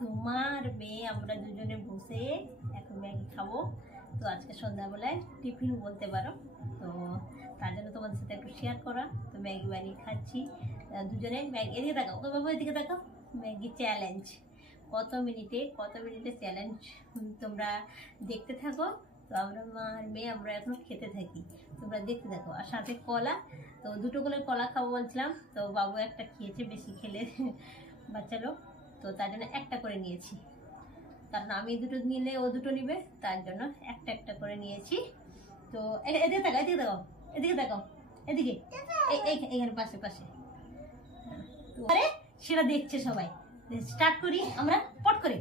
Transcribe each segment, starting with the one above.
তোমার মেয়ে আমরা দুজনে বসে এখন ম্যাগি খাবো। তো আজকে সন্ধ্যাবেলায় টিফিন বলতে পারো, তো তার জন্য তোমাদের সাথে একটু শেয়ার করা। তো ম্যাগি বানিয়ে খাচ্ছি দুজনে। ম্যাগি এদিকে দেখো, ওকে বাবু এদিকে দেখো। ম্যাগি চ্যালেঞ্জ, কত মিনিটে চ্যালেঞ্জ তোমরা দেখতে থাকো। তো আমরা মা আর মেয়ে আমরা এখন খেতে থাকি, তোমরা দেখতে থাকো। আর সাথে কলা, তো দুটো করে কলা খাবো বলছিলাম, তো বাবু একটা খেয়েছে, বেশি খেলে বাচ্চা লোক, তো তার জন্য একটা করে নিয়েছি। কারণ আমি দুটো নিলে ও দুটো নিবে, তার জন্য একটা করে নিয়েছি। তো এদিকে দেখো, এদিকে এইখানে পাশে তো আরে সেটা দেখছে সবাই। স্টার্ট করি, আমরা পট করে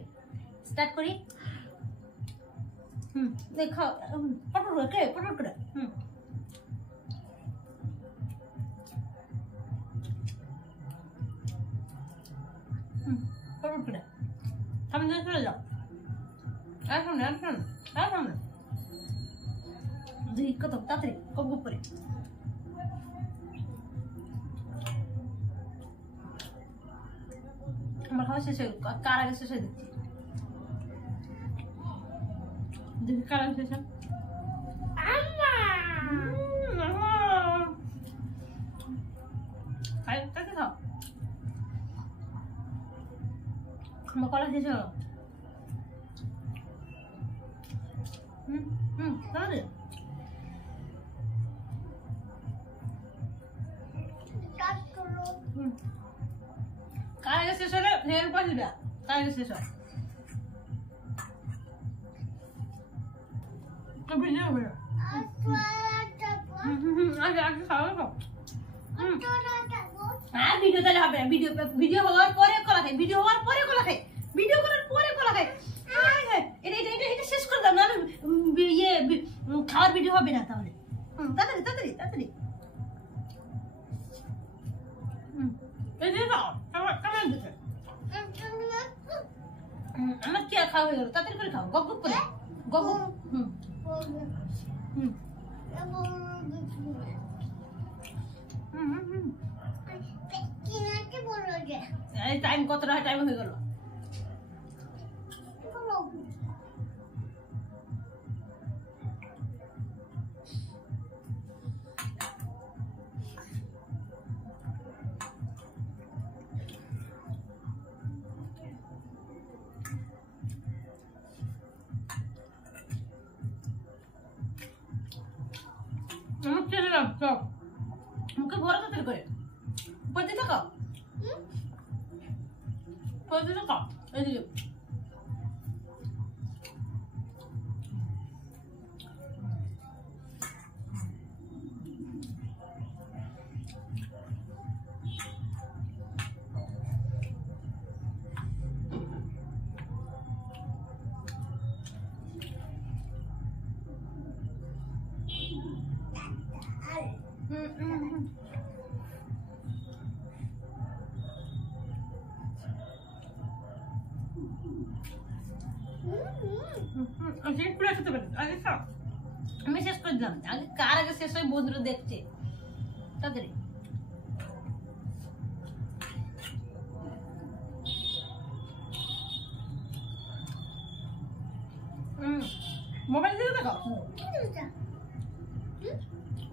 স্টার্ট করি। দেখো পট করে সামনে চলে যাও, আর সামনে দেখি কত তাড়াতাড়ি কব করে। আমার খাওয়া শেষ হয়ে কার আগে শেষ হয়ে দিচ্ছি, দেখি কার আগে শেষ হয়। খাও, আমার কলা শেষ হলো। তাহলে কার আগে শেষ হলে ফের পাশে দেয়া, কার আগে শেষ হয় তো ভিডিও হবে না। আগে খাওয়া খাও। আর ভিডিও তাহলে হবে না, ভিডিও হওয়ার পরে কলা খাই, ভিডিও করার পরে কলা খাই। এটা শেষ করে দাও, নাহলে ইয়ে খাওয়ার ভিডিও হবে না। তাহলে তাড়াতাড়ি আমার কি আর খাওয়া হয়ে গেল, তাড়াতাড়ি করে খাও, গপ করে গপ। টাইম কতটা টাইম হয়ে গেল। মুখে ভরা তাড়াতাড়ি করে পড়তে থাকো, এদিকে আমি শেষ করে দিলাম। আগে কার আগে শেষ হয় বন্ধুরা দেখছে, তাড়াতাড়ি। মোবাইল দিয়ে দেখো,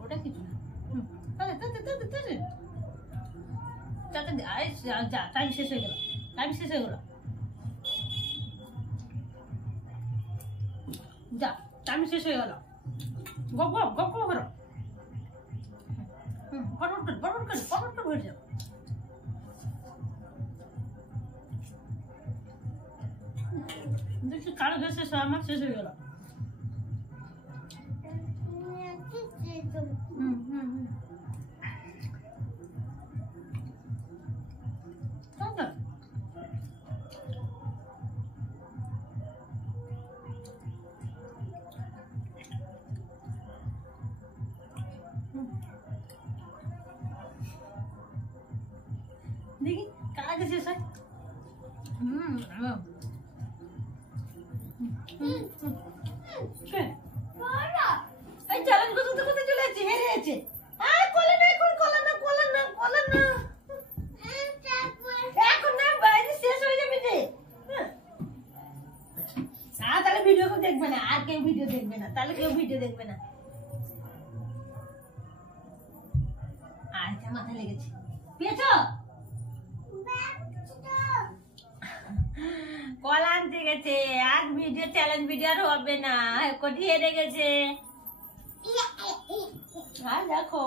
ওটা কিছু না। টাইম শেষ হয়ে গেল, যা টাইম শেষ হয়ে গেল। গপ করো, ফটফট করে হয়ে যাও। দেখছি কারো শেষ হয়, আমার শেষ হয়ে গেল। দেখি কার আগে শেষ হয়। এই চ্যালেঞ্জ করতে কোথায় চলে যাচ্ছে, হেরে যাচ্ছে। কলা না এখন না, বাইরে শেষ হয়ে যাবে যে। দেখবে না, আর কেউ ভিডিও দেখবে না, তাহলে কেউ ভিডিও দেখবে না। আচ্ছা মাথা লেগেছে, পেয়েছো? কলা আনতে গেছে, আর ভিডিও চ্যালেঞ্জ ভিডিও আর হবে না, কোটি হেরে গেছে। আর দেখো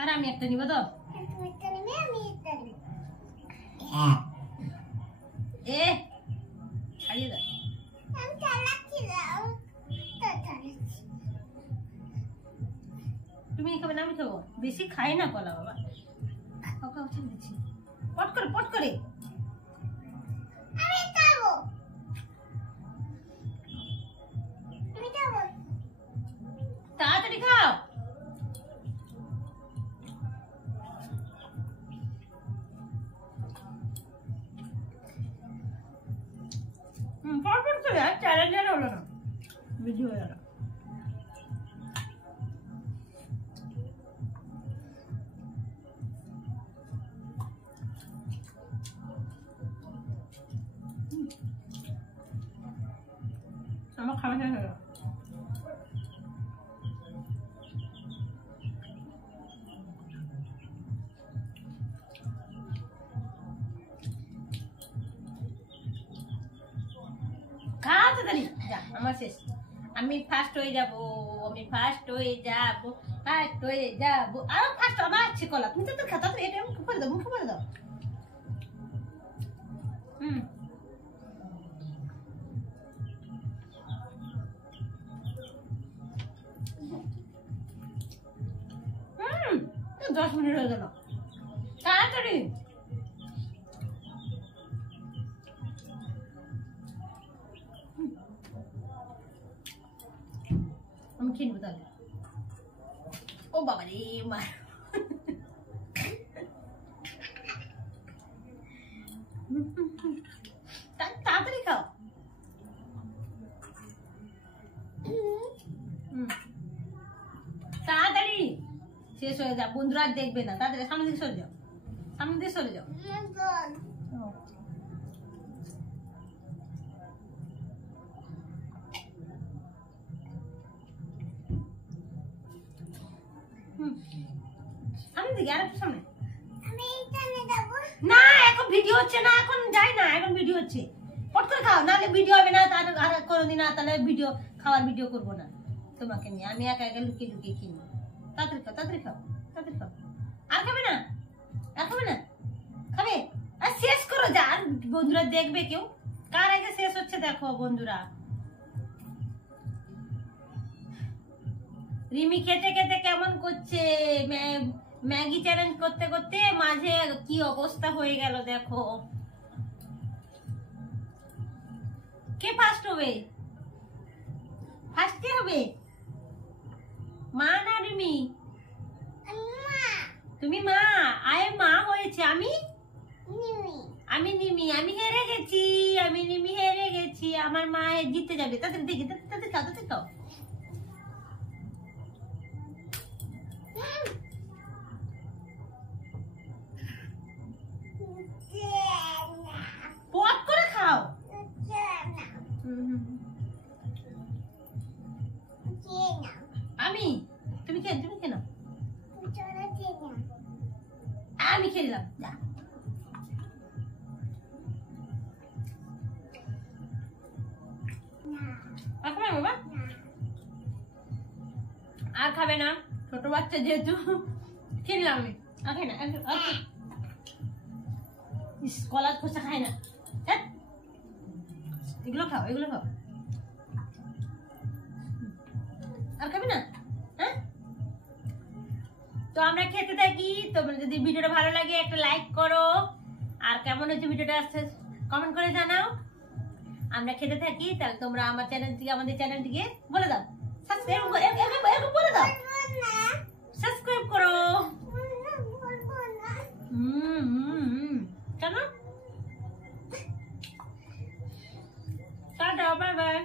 আর আমি একটা নিব তো। এ ছাড়িয়ে দাও। তুমি খাবে না আমি খাবো? বেশি খাই না কলা বাবা, কাকা উঠে দিচ্ছি পট করে পট করে। আমি খাবো, আমি খাবো, তাড়াতাড়ি খাও। পট পট করে, আর চ্যালেঞ্জ আর হলো না, ভিডিও হয়ে গেল। আমার খাওয়া শেষ হয়ে গেল। খাও তাড়াতাড়ি, যা আমার শেষ। আমি ফার্স্ট হয়ে যাব, আমি ফার্স্ট হয়ে যাব, ফার্স্ট হয়ে যাব। আরো ফার্স্ট আমার আছে কলা, তুমি তো খাতা তো এটা মুখে করে দাও, মুখে করে দাও। হুম 10 মিনিট হয়ে গেল, তাড়াতাড়ি। আমি কিনবো তাহলে। ও বাবা রে মার, তাড়াতাড়ি খাও। তাড়াতাড়ি শেষ হয়ে যাও, বন্ধুরা দেখবে না, তাড়াতাড়ি সামনে দিকে সরে যাও, সামনে দিকে সরে যাও। সামনে দিকে, আর একটু সামনে। না এখন ভিডিও হচ্ছে না, এখন যাই না, এখন ভিডিও হচ্ছে। পট করে খাও, নাহলে ভিডিও হবে না, আর কোনোদিন না, তাহলে ভিডিও খাওয়ার ভিডিও করবো না তোমাকে নিয়ে, আমি একা একা লুকিয়ে লুকিয়ে কিনবো। তাড়াতাড়ি খাও, তাড়াতাড়ি খাও, তাড়াতাড়ি খাও। আর খাবে না, আর খাবে না, খাবে? আর শেষ করো যা, আর বন্ধুরা দেখবে কেউ, কার আগে শেষ হচ্ছে দেখো বন্ধুরা। রিমি খেতে খেতে কেমন করছে, ম্যাগি চ্যালেঞ্জ করতে করতে মাঝে কি অবস্থা হয়ে গেল দেখো। কে ফার্স্ট হবে? ফার্স্ট কে হবে, মা না রিমি? তুমি মা, আয় মা হয়েছে। আমি নিমি, আমি হেরে গেছি, আমি নিমি হেরে গেছি, আমার মা জিতে যাবে। তাদের দেখি, তাদের খাও, তাদের খাও। পট করে খাও। আমি, তুমি খেয়ে, তুমি খেয়ে নাও, আমি খেয়ে নিলাম। যা বাবা, আর খাবে না, ছোট বাচ্চা যেহেতু। খেয়ে নিলাম আমি, আর খাই না। কলার খোসা খায় না, এগুলো খাও, এগুলো খাও। আর খাবে না? হ্যাঁ, তো আমরা খেতে থাকি। তোমরা যদি ভিডিওটা ভালো লাগে একটা লাইক করো, আর কেমন হচ্ছে ভিডিওটা কমেন্ট করে জানাও। আমরা খেতে থাকি, তাহলে তোমরা আমার চ্যানেলটিকে, আমাদের চ্যানেলটিকে বলে দাও সাবস্ক্রাইব, বলে দাও সাবস্ক্রাইব করো। কেন? Tata, bye bye.